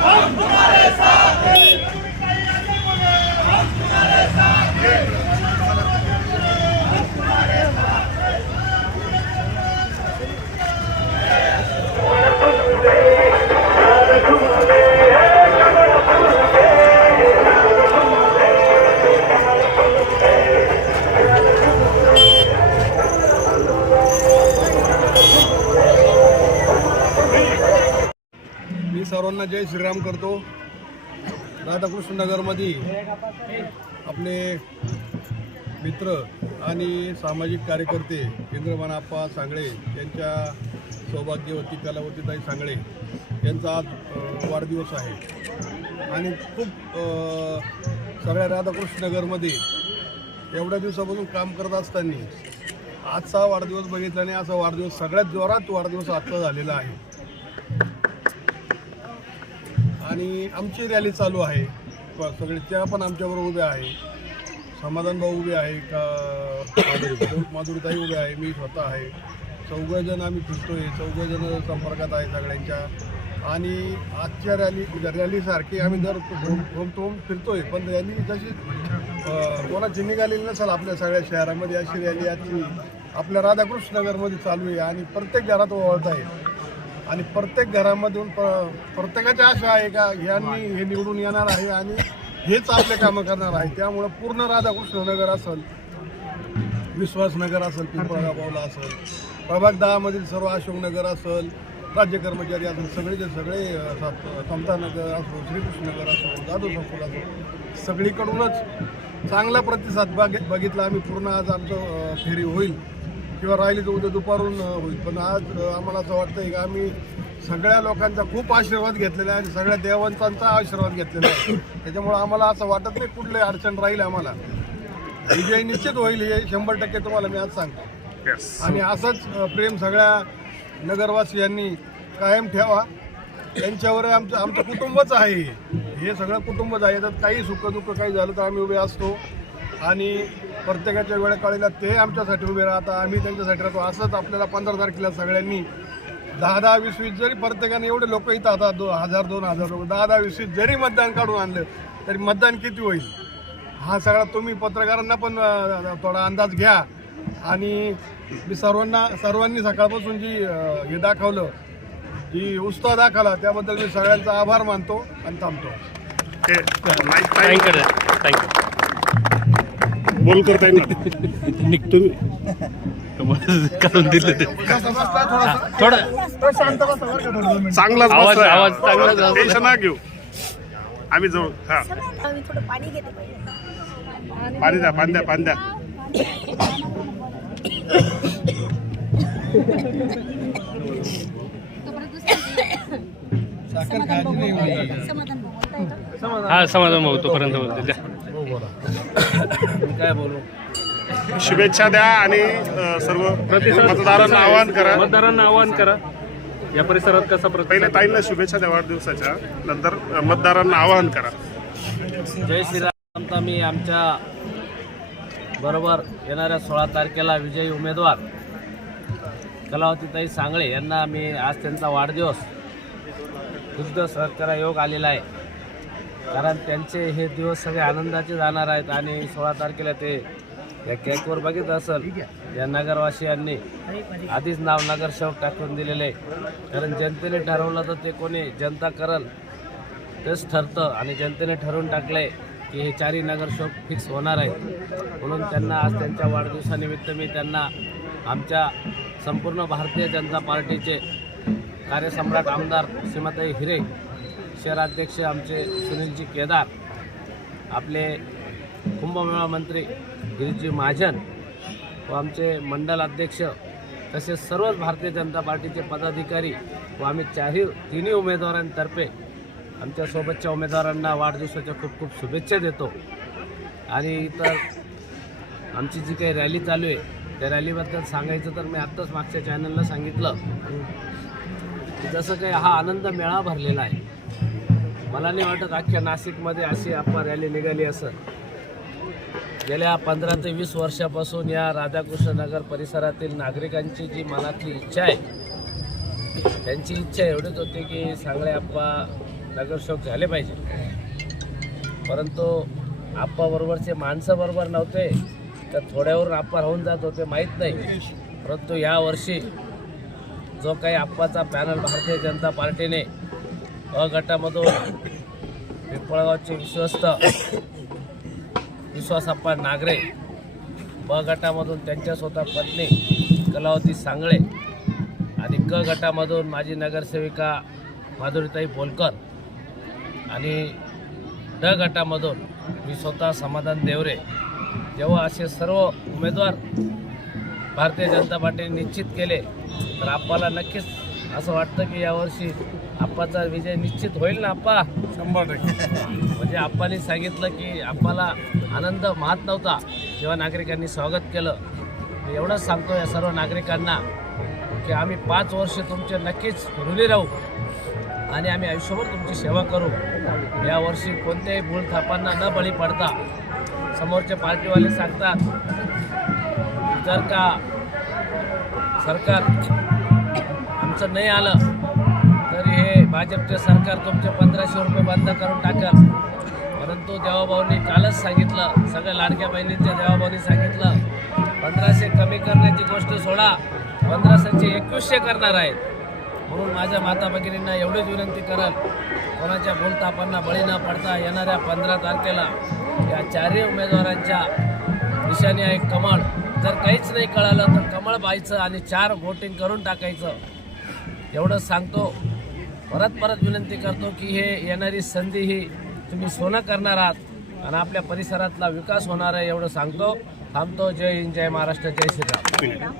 हम तुम्हारे साथ हैं। हम तुम्हारे साथ हैं। हम तुम्हारे साथ हैं। मी सर्वांना जय श्रीराम करतो। राधाकृष्ण नगरमध्ये आपले मित्र आणि सामाजिक कार्यकर्ते इंद्रमान आप्पा सांगळे यांच्या सौभाग्यवती कलावतीताई सांगळे यांचा आज वाढदिवस आहे आणि खूप सगळ्या राधाकृष्ण नगरमध्ये एवढ्या दिवसापासून काम करत असताना आजचा वाढदिवस बघितला आणि असा वाढदिवस सगळ्यात जोरात वाढदिवस आजचा झालेला आहे आणि आमची रॅली चालू आहे। सगळे त्या पण आमच्याबरोबर उभे आहे। समाधान भाऊ उभे आहे का, माधुरीताई उभे आहे, मी स्वतः आहे। चौघजण आम्ही फिरतोय, चौघजण संपर्कात आहे सगळ्यांच्या आणि आजच्या रॅलीसारखी आम्ही दर थोम फिरतोय, पण रॅली जशी कोणाची निघालेली नसेल आपल्या सगळ्या शहरामध्ये अशी रॅली आजची आपल्या राधाकृष्ण नगरमध्ये चालू आहे आणि प्रत्येक घरात ओळख आहे आणि प्रत्येक घरामधून प्रत्येकाची आशा आहे का यांनी हे निवडून येणार आहे आणि हेच आपले कामं करणार आहे। त्यामुळं पूर्ण राधाकृष्ण नगर असेल, विश्वासनगर असेल, पिंपळगाव पावला असेल, प्रभाग 10 मधील सर्व अशोकनगर असेल, राज्य कर्मचारी असेल, सगळेचे सगळे समतानगर असो, श्रीकृष्णनगर असो, जाधव संकुल असो, सगळीकडूनच चांगला प्रतिसाद बघितला आम्ही। पूर्ण आज आमचं फेरी होईल किंवा राहिली तर उद्या दुपारून होईल, पण आज आम्हाला असं वाटतं की आम्ही सगळ्या लोकांचा खूप आशीर्वाद घेतलेला आहे आणि सगळ्या देवतांचा आशीर्वाद घेतलेला आहे। त्याच्यामुळं आम्हाला असं वाटत नाही कुठले अडचण राहील, आम्हाला विजय निश्चित होईल हे 100% तुम्हाला मी आज सांगतो। आणि असंच प्रेम सगळ्या नगरवासियांनी कायम ठेवा। त्यांच्यावर आमचं कुटुंबच आहे, हे सगळं कुटुंबच आहे। त्यात काही सुखदुःख काही झालं तर आम्ही उभे असतो आणि प्रत्येकाच्या वेळेकाळीला ते आमच्यासाठी उभे राहतात, आम्ही त्यांच्यासाठी राहतो। असंच आपल्याला 15 तारखेला सगळ्यांनी 10-10, 20-20 जरी प्रत्येकाने एवढे लोक इथं आता 1000-2000 लोक 10-10, 20 जरी मतदान काढून आणलं तरी मतदान किती होईल हा सगळा तुम्ही पत्रकारांना पण थोडा अंदाज घ्या। आणि मी सर्वांनी सकाळपासून जी हे दाखवलं, जी उत्साह दाखवला त्याबद्दल मी सगळ्यांचा आभार मानतो आणि थांबतो। बोल करता निघतो करून दिलं ते थोडं चांगलाच आवाज चांगला टेन्शन ना घेऊ आम्ही जाऊ। हा थोडं पाणी घेते पहिले। पाणी द्या साखर खायची नाही समाधान बोलता येतं। हा समाधान भाऊ तोपर्यंत बोलते द्या काय बोलू। शुभेच्छा द्या आणि सर्व मतदारांना आवाहन करा या परिसरात कसा पहिले ताईंना शुभेच्छा द्या वाढदिवसाच्या, नंतर मतदारांना आवाहन करा। जय श्रीराम। मी आमच्या बरोबर येणाऱ्या 16 तारखेला विजयी उमेदवार कलावतीताई सांगळे यांना मी आज त्यांचा वाढदिवस शुद्ध सहकार्य योग आलेला आहे, कारण त्यांचे हे दिवस सगळे आनंदाचे जाणार आहेत। आणि 16 तारखेला ते या केकवर बघित असेल या नगरवासियांनी आधीच नाव नगरसेवक टाकून दिलेले आहे, कारण जनतेने ठरवलं तर ते कोणी जनता करल तेच ठरतं आणि जनतेने ठरवून टाकलं की हे 4ही नगरसेवक फिक्स होणार आहेत। म्हणून त्यांना आज त्यांच्या वाढदिवसानिमित्त मी त्यांना आमच्या संपूर्ण भारतीय जनता पार्टीचे कार्यसम्राट आमदार सीमाताई हिरे, शहराध्यक्ष आमचे सुनीलजी केदार, आपले कुंभमेळा मंत्री गिरीशजी महाजन व आमचे मंडल अध्यक्ष तसेच सर्वच भारतीय जनता पार्टीचे पदाधिकारी व आम्ही तिन्ही उमेदवारांतर्फे आमच्या सोबतच्या उमेदवारांना वाढदिवसाच्या खूप खूप शुभेच्छा देतो। आणि इतर आमची जी काही रॅली चालू आहे त्या रॅलीबद्दल सांगायचं तर मी आत्ताच मागच्या चॅनलला सांगितलं की जसं काही हा आनंद मेळा भरलेला आहे, मला नाही वाटत अख्ख्या नाशिकमध्ये अशी आपण रॅली निघाली असं। गेल्या 15 ते 20 वर्षापासून या राधाकृष्ण नगर परिसरातील नागरिकांची जी मनातली इच्छा आहे, त्यांची इच्छा एवढीच होती की सांगळे आप्पा नगरसेवक झाले पाहिजे, परंतु आप्पाबरोबरचे माणसं बरोबर नव्हते, तर थोड्यावरून आप्पा राहून जात होते माहीत नाही. परंतु यावर्षी जो काही आप्पाचा पॅनल भारतीय जनता पार्टीने अ गटामधून पिंपळगावचे विश्वस्त विश्वासप्पा नागरे, ब गटामधून त्यांच्या स्वतः पत्नी कलावती सांगळे आणि क गटामधून माजी नगरसेविका माधुरीताई बोलकर आणि ड गटामधून मी स्वतः समाधान देवरे, जेव्हा असे सर्व उमेदवार भारतीय जनता पार्टीने निश्चित केले तर आप्पाला नक्कीच असं वाटतं की यावर्षी आप्पाचा विजय निश्चित होईल ना आप्पा. 100%. म्हणजे आप्पांनी सांगितलं की आप्पाला आनंद माहत नव्हता जेव्हा नागरिकांनी स्वागत केलं. मी एवढंच सांगतो या सर्व नागरिकांना की आम्ही 5 वर्ष तुमचे नक्कीच ऋणी राहू आणि आम्ही आयुष्यभर तुमची सेवा करू. यावर्षी कोणत्याही भूलथापांना न बळी पडता समोरचे पार्टीवाले सांगतात जर का सरकार आमचं नाही आलं तर हे भाजपचे सरकार तुमचे 1500 रुपये बंद करून टाकेल. परंतु देवाभाऊंनी कालच सांगितलं, सगळ्या लाडक्या बहिणींच्या देवाभाऊंनी सांगितलं 1500 कमी करण्याची गोष्ट सोडा, 1500चे 2100 करणार आहेत. म्हणून माझ्या माता भगिनींना एवढीच विनंती कराल, कोणाच्या भूलथापांना बळी न पडता येणाऱ्या 15 तारखेला या चारही उमेदवारांच्या दिशेने आहे कमळ. जर काहीच नाही कळालं तर कमळ पाहायचं आणि 4 वोटिंग करून टाकायचं. एवढंच सांगतो. परत विनंती करतो की हे येणारी संधी ही तुम्ही सोनं करणार आहात आणि आपल्या परिसरातला विकास होणार आहे एवढं सांगतो. थांबतो. जय हिंद, जय महाराष्ट्र, जय श्रीराम.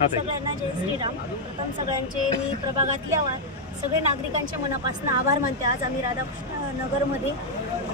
सगळ्यांना जय श्रीराम. प्रथम सगळ्यांचे मी प्रभागातल्या सगळे नागरिकांच्या मनापासून आभार मानते. आज आम्ही राधाकृष्ण नगरमध्ये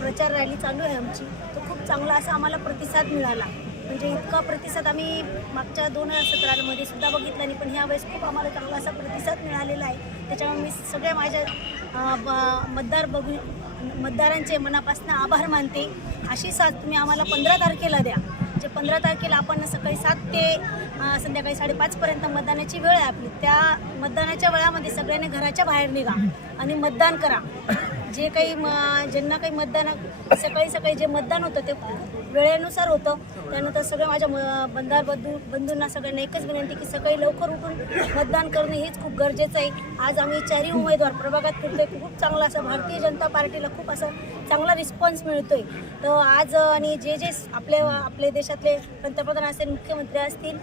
प्रचार रॅली चालू आहे आमची, तो खूप चांगला असा आम्हाला प्रतिसाद मिळाला. म्हणजे इतका प्रतिसाद आम्ही मागच्या 2017मध्ये सुद्धा बघितला नाही, पण ह्या वेळेस खूप आम्हाला चांगला असा प्रतिसाद मिळालेला आहे. त्याच्यामुळे मी सगळ्या माझ्या मतदारांचे मनापासून आभार मानते. अशी साथ तुम्ही आम्हाला 15 तारखेला द्या. जे 15 तारखेला आपण सकाळी 7 ते संध्याकाळी 5:30पर्यंत मतदानाची वेळ आहे आपली. त्या मतदानाच्या वेळामध्ये सगळ्यांनी घराच्या बाहेर निघा आणि मतदान करा. जे काही ज्यांना काही मतदान सकाळी जे मतदान होतं ते वेळेनुसार होतं. त्यानंतर सगळ्या माझ्या मतदार बंधूंना सगळ्यांना एकच विनंती की सकाळी लवकर उठून मतदान करणं हेच खूप गरजेचं आहे. आज आम्ही 4ही उमेदवार प्रभागात फिरतोय. खूप चांगला असं भारतीय जनता पार्टीला खूप असं चांगला रिस्पॉन्स मिळतोय. तर आज आणि जे आपले देशातले पंतप्रधान असतील, मुख्यमंत्री असतील,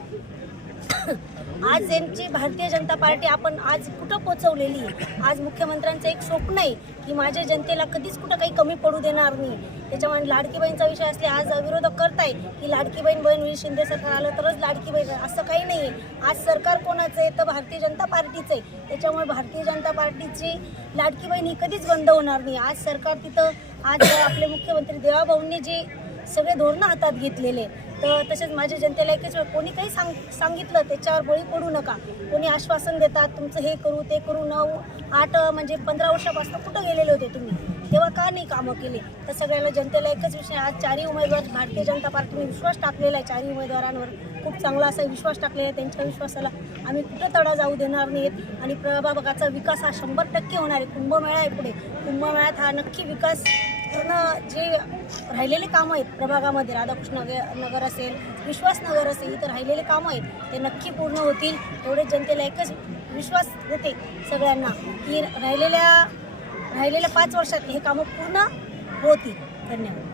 आज यांची भारतीय जनता पार्टी आपण आज कुठं पोचवलेली आहे. आज मुख्यमंत्र्यांचं एक स्वप्न आहे की माझ्या जनतेला कधीच कुठं काही कमी पडू देणार नाही. त्याच्यामुळे लाडकी बहीणचा विषय असले, आज विरोधक करताय की लाडकी बहीण शिंदे सरकार आलं तरच लाडकी बहीण, असं काही नाही आहे. आज सरकार कोणाचं आहे तर भारतीय जनता पार्टीचं आहे. त्याच्यामुळे भारतीय जनता पार्टीची लाडकी बहीण ही कधीच बंद होणार नाही. आज सरकार तिथं आज आपले मुख्यमंत्री देवाभाऊंनी जे सगळे धोरणं हातात घेतलेले, तर तसेच माझ्या जनतेला एकच वेळ कोणी काही सांगितलं त्याच्यावर बळी पडू नका. कोणी आश्वासन देतात तुमचं हे करू ते करू, 9-8 म्हणजे 15 वर्षापासून कुठं गेलेले होते तुम्ही, तेव्हा का नाही कामं केले. तर सगळ्याला जनतेला एकच विषय, आज 4ही उमेदवार भारतीय जनता पार्टीने विश्वास टाकलेला आहे. 4ही उमेदवारांवर खूप चांगला असा विश्वास टाकलेला आहे. त्यांच्या विश्वासाला आम्ही कुठं तडा जाऊ देणार नाहीत आणि प्रभागाचा विकास हा 100% होणार आहे. कुंभमेळा आहे पुढे, कुंभमेळ्यात हा नक्की विकास पूर्ण जे राहिलेले कामं आहेत प्रभागामध्ये, राधाकृष्ण नगर असेल, विश्वासनगर असेल, इथं राहिलेले कामं आहेत ते नक्की पूर्ण होतील. एवढे जनतेला एकच विश्वास देते सगळ्यांना की राहिलेल्या 5 वर्षात हे कामं पूर्ण होतील. धन्यवाद.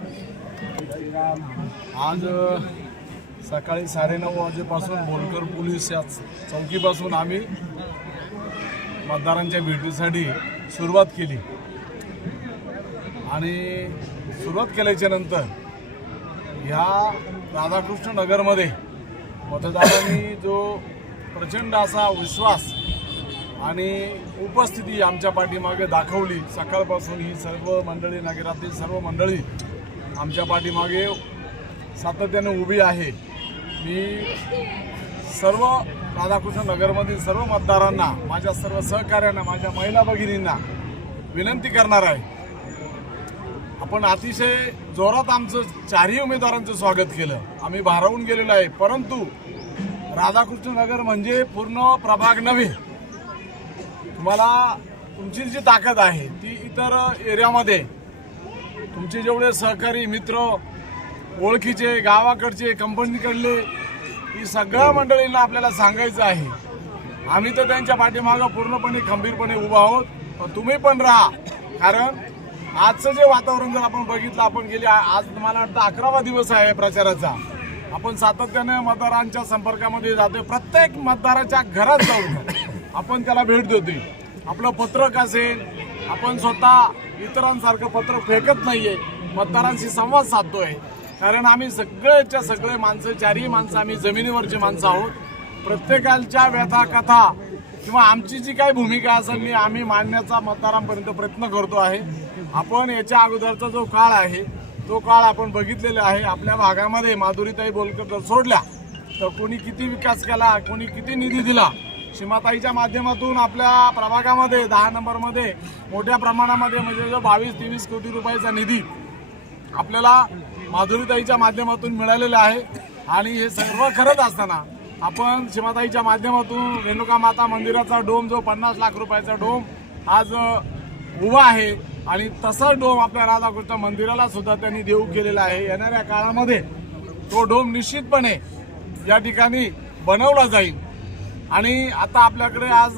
आज सकाळी 9:30 वाजेपासून बोलकर पोलीस या चौकीपासून आम्ही मतदारांच्या भेटीसाठी सुरुवात केली आणि सुरुवात केल्याच्या नंतर ह्या राधाकृष्ण नगरमध्ये मतदारांनी जो प्रचंड असा विश्वास आणि उपस्थिती आमच्या पाठीमागे दाखवली. सकाळपासून ही सर्व मंडळी, नगरातील सर्व मंडळी आमच्या पाठीमागे सातत्याने उभी आहे. मी सर्व राधाकृष्ण नगरमधील सर्व मतदारांना, माझ्या सर्व सहकाऱ्यांना, माझ्या महिला भगिनींना विनंती करणार आहे, आपण अतिशय जोरात आमचं 4ही उमेदवारांचं स्वागत केलं. आम्ही भारावून गेलेलो आहे, परंतु राधाकृष्ण नगर म्हणजे पूर्ण प्रभाग नव्हे. तुम्हाला तुमची जी ताकद आहे ती इतर एरियामध्ये तुमचे जेवढे सहकारी मित्र ओळखीचे गावाकडचे कंपनीकडले ही सगळ्या मंडळींना आपल्याला सांगायचं आहे, आम्ही तर त्यांच्या पाठीमागं पूर्णपणे खंबीरपणे उभा आहोत, पण तुम्ही पण राहा. कारण आजचं जे वातावरण जर आपण बघितलं, आपण गेले आज मला वाटतं 11वा दिवस आहे प्रचाराचा, आपण सातत्याने मतदारांच्या संपर्कामध्ये जातोय, प्रत्येक मतदाराच्या घरात जाऊन आपण त्याला भेट देतोय. आपलं पत्रक असेल, आपण स्वतः इतरांसारखं पत्रक फेकत नाहीये, मतदारांशी संवाद साधतोय. कारण आम्ही सगळेच्या सगळे माणसं, चारही माणसं आम्ही जमिनीवरची माणसं आहोत. प्रत्येकाच्या व्यथा कथा किंवा आमची जी काही भूमिका असेल आम्ही मांडण्याचा मतदारांपर्यंत प्रयत्न करतो आहे. आपण याच्या अगोदरचा जो काळ आहे तो काळ आपण बघितलेला आहे. आपल्या भागामध्ये माधुरीताई बोलकर जर सोडल्या तर कोणी किती विकास केला, कोणी किती निधी दिला. सीमाताईच्या माध्यमातून आपल्या प्रभागामध्ये 10 नंबरमध्ये मोठ्या प्रमाणामध्ये म्हणजे जो 22-23 कोटी रुपयाचा निधी आपल्याला माधुरीताईच्या माध्यमातून मिळालेला आहे. आणि हे सर्व करत असताना आपण सीमाताईच्या माध्यमातून रेणुका माता मंदिराचा डोम जो 50 लाख रुपयाचा डोम आज उभा आहे आणि तसा डोम आपल्या राधाकृष्ण मंदिराला सुद्धा त्यांनी देऊ केलेला आहे. येणाऱ्या काळामध्ये तो डोम निश्चितपणे या ठिकाणी बनवला जाईल. आणि आता आपल्याकडे आज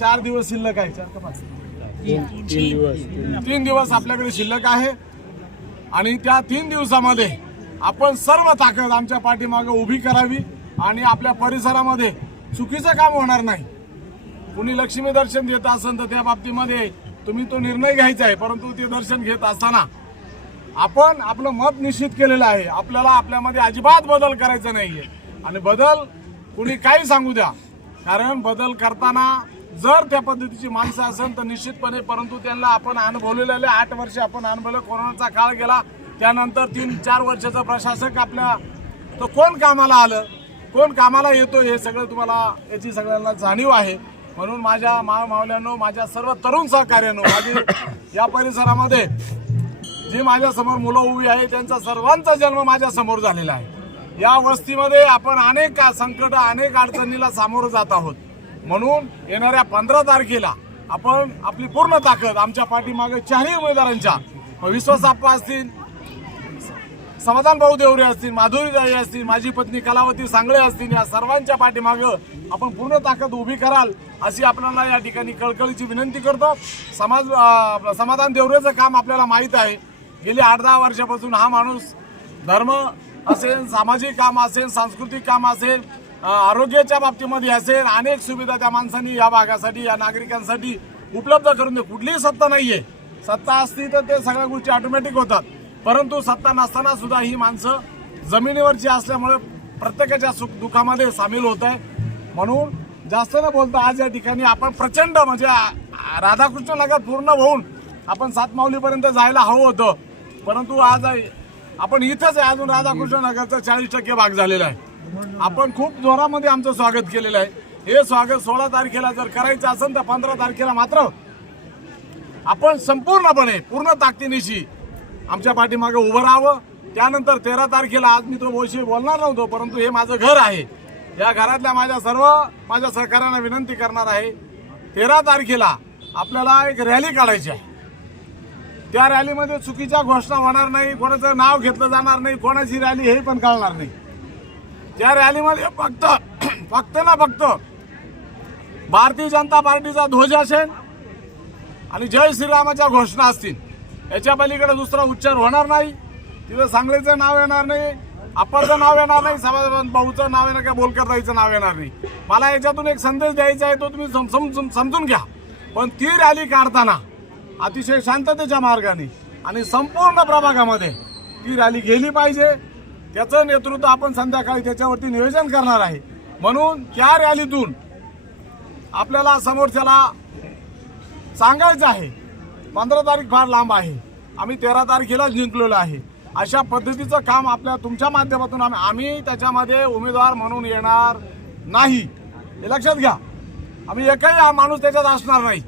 4 दिवस शिल्लक आहे, 4 का 5 3 दिवस आपल्याकडे शिल्लक आहे. आणि त्या 3 दिवसामध्ये आपण सर्व ताकद आमच्या पाठीमागे उभी करावी आणि आपल्या परिसरामध्ये चुकीचं काम होणार नाही. कुणी लक्ष्मी दर्शन देत असेल तर त्या बाबतीमध्ये तुम्ही तो निर्णय घ्यायचा आहे, परंतु ते दर्शन घेत असताना आपण आपलं मत निश्चित केलेलं आहे. आपल्याला आपल्यामध्ये अजिबात बदल करायचा नाहीये. आणि बदल कुणी काही सांगू द्या, कारण बदल करताना जर त्या पद्धतीची माणसं असेल तर निश्चितपणे, परंतु त्यांना आपण अनुभवलेले 8 वर्ष आपण अनुभवलं. कोरोनाचा काळ गेला, त्यानंतर 3-4 वर्षाचं प्रशासक आपल्या तर कोण कामाला आलं, कोण कामाला येतो हे सगळं तुम्हाला याची सगळ्यांना जाणीव आहे. म्हणून माझ्या मावल्यांनो, माझ्या सर्व तरुण सहकार्यांनो, माझी या परिसरामध्ये जी माझ्या समोर मुलं उभी आहे त्यांचा सर्वांचा जन्म माझ्या समोर झालेला आहे. या वस्तीमध्ये आपण अनेक संकट, अनेक अडचणीला सामोरं जात आहोत. म्हणून येणाऱ्या 15 तारखेला आपण आपली पूर्ण ताकद आमच्या पाठीमागे 4ही उमेदवारांच्या, विश्वासाप्पा असतील, समाधान भाऊ देवरे असतील, माधुरीताई असतील, माझी पत्नी कलावती सांगळे असतील, या सर्वांच्या पाठीमागे आपण पूर्ण ताकद उभी कराल अशी आपल्याला या ठिकाणी कळकळीची विनंती करतो. समाधान देवरेचं काम आपल्याला माहीत आहे. गेली 8-10 वर्षापासून हा माणूस धर्म असेल, सामाजिक काम असेल, सांस्कृतिक काम असेल, आरोग्याच्या बाबतीमध्ये असेल, अनेक सुविधा त्या माणसांनी या भागासाठी, या नागरिकांसाठी उपलब्ध करून दे. कुठलीही सत्ता नाहीये, सत्ता असती तर ते सगळ्या गोष्टी ऑटोमॅटिक होतात, परंतु सत्ता नसताना सुद्धा ही माणसं जमिनीवरची असल्यामुळे प्रत्येकाच्या सुख दुःखामध्ये सामील होत आहे. म्हणून जास्त न बोलता आज या ठिकाणी आपण प्रचंड म्हणजे राधाकृष्ण नगर पूर्ण होऊन आपण 7 माऊलीपर्यंत जायला हवं होतं, परंतु आज आपण इथंच आहे. अजून राधाकृष्ण नगरचा 40% भाग झालेला आहे. आपण खूप जोरामध्ये आमचं स्वागत केलेलं आहे. हे स्वागत 16 तारखेला जर करायचं असेल तर 15 तारखेला मात्र आपण संपूर्णपणे पूर्ण ताकदीनिशी आमच्या पाठीमागे उभं राहावं. त्यानंतर 13 तारखेला, आज मी तो विषय बोलणार नव्हतो, परंतु हे माझं घर आहे, या घरातल्या माझ्या सहकाऱ्यांना विनंती करणार आहे, 13 तारखेला आपल्याला एक रॅली काढायची आहे. त्या रॅलीमध्ये चुकीच्या घोषणा होणार नाही, कोणाचं नाव घेतलं जाणार नाही, कोणाची रॅली हे पण कळणार नाही. त्या रॅलीमध्ये फक्त भारतीय जनता पार्टीचा ध्वज असेल आणि जय श्रीरामाच्या घोषणा असतील. याच्या पलीकडे दुसरा उच्चार होणार नाही. तिथं सांगलीचं नाव येणार नाही, अप्पाचं नाव येणार नाही, समाधान भाऊचं नाव येणार, का बोलकरताईचं नाव येणार नाही. मला याच्यातून एक संदेश द्यायचा आहे, तो तुम्ही समजून घ्या. पण ती रॅली काढताना अतिशय शांततेच्या मार्गाने आणि संपूर्ण प्रभागामध्ये ती रॅली गेली पाहिजे. त्याचं नेतृत्व आपण संध्याकाळी त्याच्यावरती नियोजन करणार आहे. म्हणून त्या रॅलीतून आपल्याला समोरच्याला सांगायचं आहे, 15 तारीख फार लांब आहे, आम्ही 13 तारखेला जिंकलेलो आहे. अशा पद्धतीचं काम तुमच्या माध्यमातून आम्ही त्याच्यामध्ये उमेदवार म्हणून येणार नाही, हे लक्षात घ्या. आम्ही एकही माणूस त्याच्यात असणार नाही.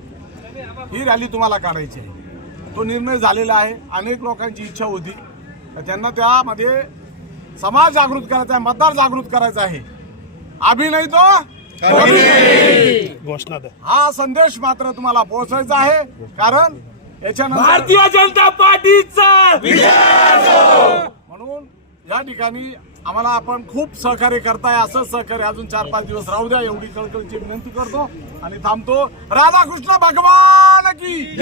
ही रॅली तुम्हाला काढायची आहे, तो निर्णय झालेला आहे. अनेक लोकांची इच्छा होती, त्यांना त्यामध्ये समाज जागृत करायचा आहे, मतदार जागृत करायचा आहे. अभी नाही तो घोषणा द्या. हा संदेश मात्र तुम्हाला पोहोचायचा आहे, कारण याच्यानंतर भारतीय जनता पार्टीचा म्हणून या ठिकाणी आम्हाला आपण खूप सहकार्य करताय. असं सहकार्य अजून 4-5 दिवस राहू द्या, एवढी कळकळीची विनंती करतो आणि थांबतो. राधाकृष्ण भगवान की